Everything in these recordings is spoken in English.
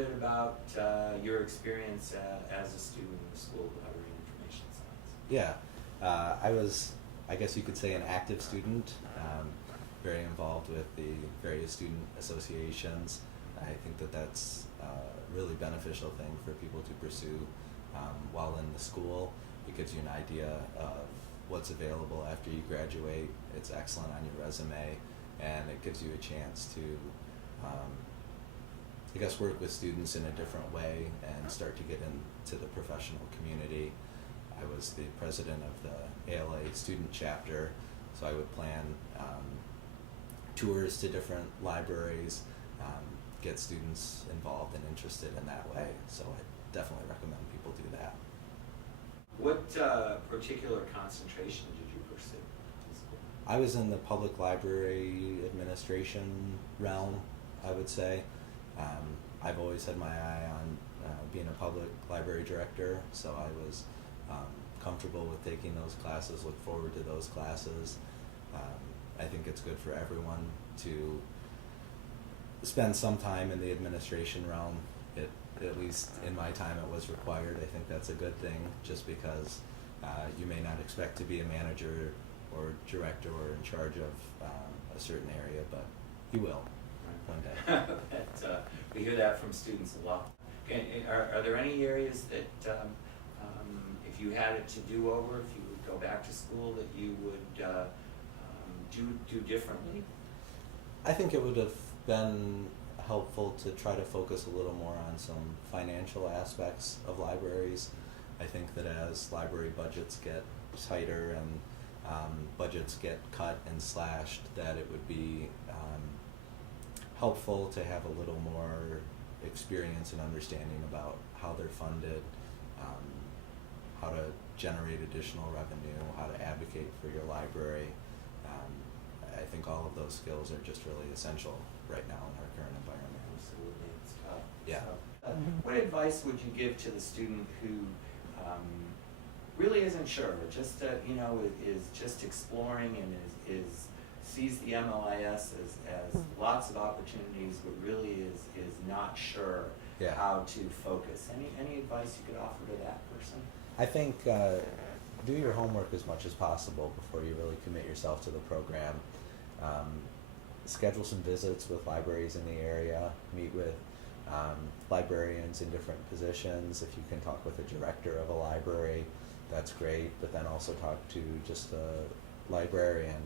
bit about your experience as a student in the School of Library and Information Science. Yeah, I was, I guess you could say, an active student, very involved with the various student associations. I think that that's a really beneficial thing for people to pursue while in the school. It gives you an idea of what's available after you graduate. It's excellent on your resume, and it gives you a chance to I guess work with students in a different way and start to get into the professional community. I was the president of the ALA student chapter, so I would plan tours to different libraries, get students involved and interested in that way. So I definitely recommend people do that. What particular concentration did you pursue in school? I was in the public library administration realm, I would say. I've always had my eye on being a public library director, so I was comfortable with taking those classes, look forward to those classes. I think it's good for everyone to spend some time in the administration realm. At least in my time it was required. I think that's a good thing, just because you may not expect to be a manager or director or in charge of a certain area, but you will one day. We hear that from students a lot. Are there any areas that, if you had it to do over, if you would go back to school, that you would do differently? I think it would have been helpful to try to focus a little more on some financial aspects of libraries. I think that as library budgets get tighter and budgets get cut and slashed, that it would be helpful to have a little more experience and understanding about how they're funded, how to generate additional revenue, how to advocate for your library. I think all of those skills are just really essential right now in our current environment. Absolutely, it's tough. Yeah. So, what advice would you give to the student who really isn't sure, just is just exploring and is sees the MLIS as lots of opportunities, but really is not sure how to focus? Any advice you could offer to that person? I think do your homework as much as possible before you really commit yourself to the program. Schedule some visits with libraries in the area, meet with librarians in different positions. If you can talk with a director of a library, that's great, but then also talk to just a librarian,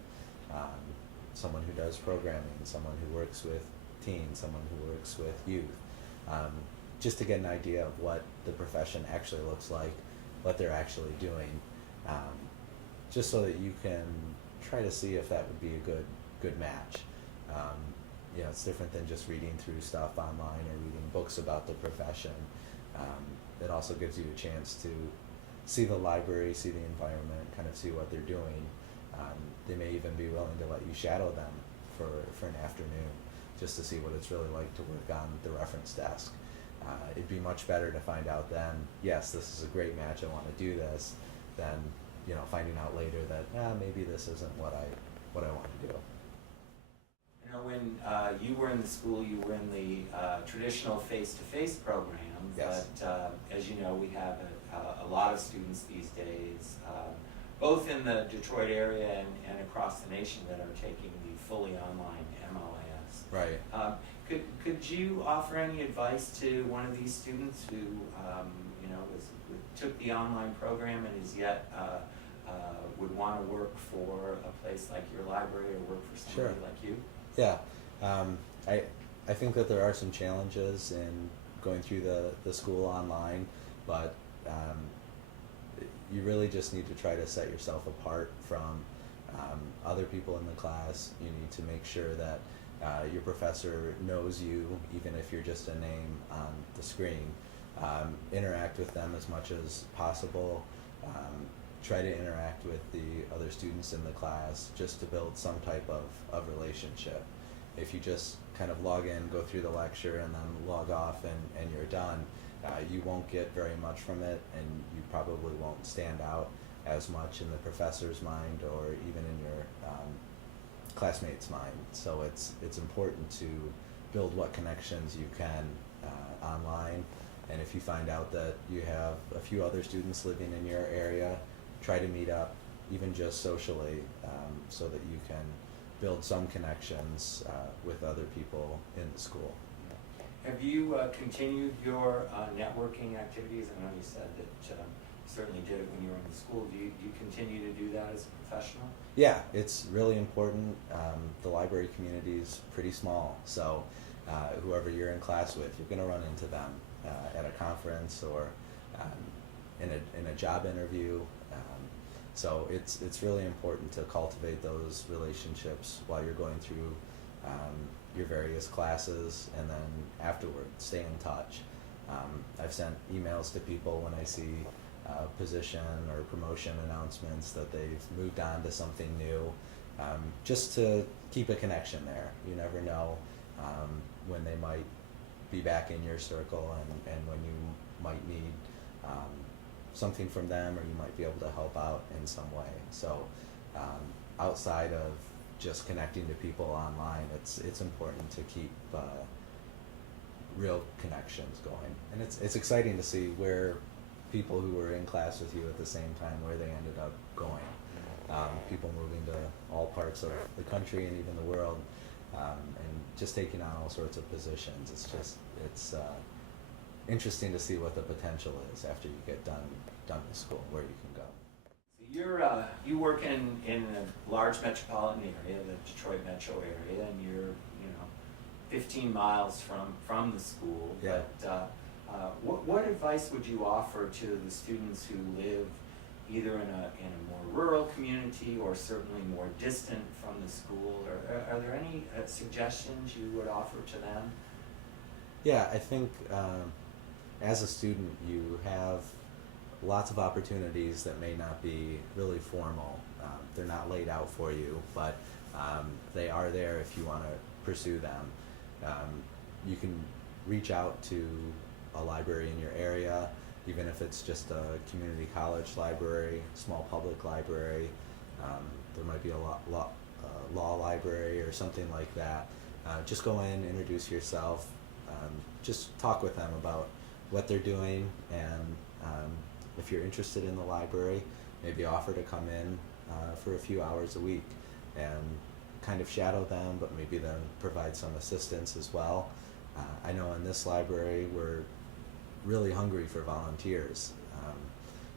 someone who does programming, someone who works with teens, someone who works with youth, just to get an idea of what the profession actually looks like, what they're actually doing, just so that you can try to see if that would be a good match. It's different than just reading through stuff online or reading books about the profession. It also gives you a chance to see the library, see the environment, kind of see what they're doing. They may even be willing to let you shadow them for an afternoon, just to see what it's really like to work on the reference desk. It'd be much better to find out then, yes, this is a great match, I want to do this, than finding out later that maybe this isn't what I want to do. When you were in the school, you were in the traditional face-to-face program, yes. But as you know, we have a lot of students these days, both in the Detroit area and across the nation, that are taking the fully online MLIS. Right. Could you offer any advice to one of these students who took the online program and is yet would want to work for a place like your library or work for somebody like you? Yeah, I think that there are some challenges in going through the school online, but you really just need to try to set yourself apart from other people in the class. You need to make sure that your professor knows you, even if you're just a name on the screen. Interact with them as much as possible. Try to interact with the other students in the class just to build some type of relationship. If you just kind of log in, go through the lecture, and then log off and you're done, you won't get very much from it, and you probably won't stand out as much in the professor's mind or even in your classmates' mind. So it's important to build what connections you can online. And if you find out that you have a few other students living in your area, try to meet up, even just socially, so that you can build some connections with other people in the school. Have you continued your networking activities? I know you said that you certainly did it when you were in the school. Do you continue to do that as a professional? Yeah, it's really important. The library community is pretty small, so whoever you're in class with, you're going to run into them at a conference or in a job interview. So it's really important to cultivate those relationships while you're going through your various classes, and then afterward, stay in touch. I've sent emails to people when I see position or promotion announcements that they've moved on to something new, just to keep a connection there. You never know when they might be back in your circle, and when you might need something from them, or you might be able to help out in some way. So outside of just connecting to people online, it's important to keep real connections going. And it's exciting to see where people who were in class with you at the same time, where they ended up going. People moving to all parts of the country and even the world, and just taking on all sorts of positions. It's interesting to see what the potential is after you get done with school, where you can go. So you work in a large metropolitan area, the Detroit metro area, and you're 15 miles from the school. Yeah. But what advice would you offer to the students who live either in a more rural community or certainly more distant from the school? Or are there any suggestions you would offer to them? Yeah, I think as a student you have lots of opportunities that may not be really formal. They're not laid out for you, but they are there if you want to pursue them. You can reach out to a library in your area, even if it's just a community college library, small public library. There might be a law library or something like that. Just go in, introduce yourself, just talk with them about what they're doing, and if you're interested in the library, maybe offer to come in for a few hours a week and kind of shadow them, but maybe then provide some assistance as well. I know in this library we're really hungry for volunteers,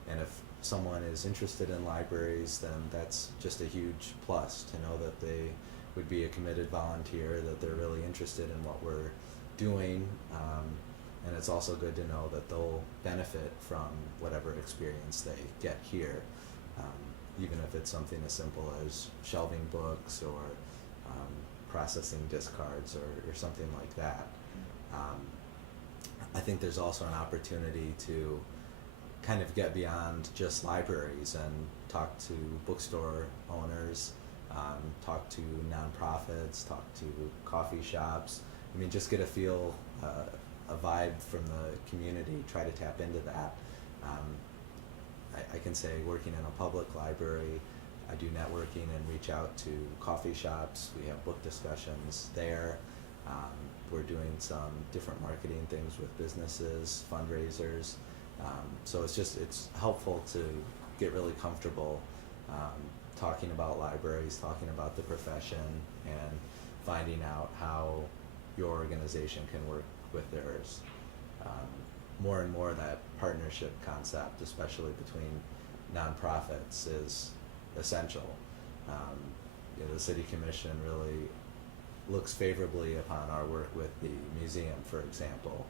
and if someone is interested in libraries, then that's just a huge plus to know that they would be a committed volunteer, that they're really interested in what we're doing, and it's also good to know that they'll benefit from whatever experience they get here, even if it's something as simple as shelving books or processing discards or something like that. I think there's also an opportunity to kind of get beyond just libraries and talk to bookstore owners, talk to nonprofits, talk to coffee shops. I mean, just get a feel, a vibe from the community, try to tap into that. I can say working in a public library, I do networking and reach out to coffee shops. We have book discussions there. We're doing some different marketing things with businesses, fundraisers. So it's helpful to get really comfortable talking about libraries, talking about the profession, and finding out how your organization can work with theirs. More and more that partnership concept, especially between nonprofits, is essential. The City Commission really looks favorably upon our work with the museum, for example.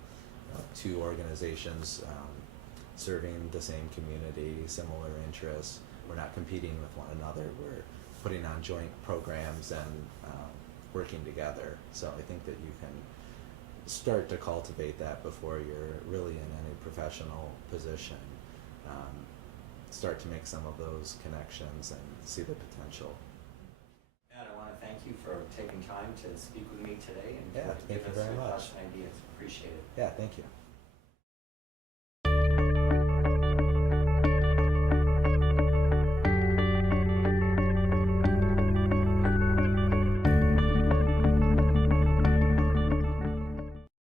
Two organizations serving the same community, similar interests. We're not competing with one another. We're putting on joint programs and working together. So I think that you can start to cultivate that before you're really in any professional position. Start to make some of those connections and see the potential. Matt, I want to thank you for taking time to speak with me today and Yeah, give thank you us very your much. thoughts and ideas. Appreciate it. Yeah, thank you.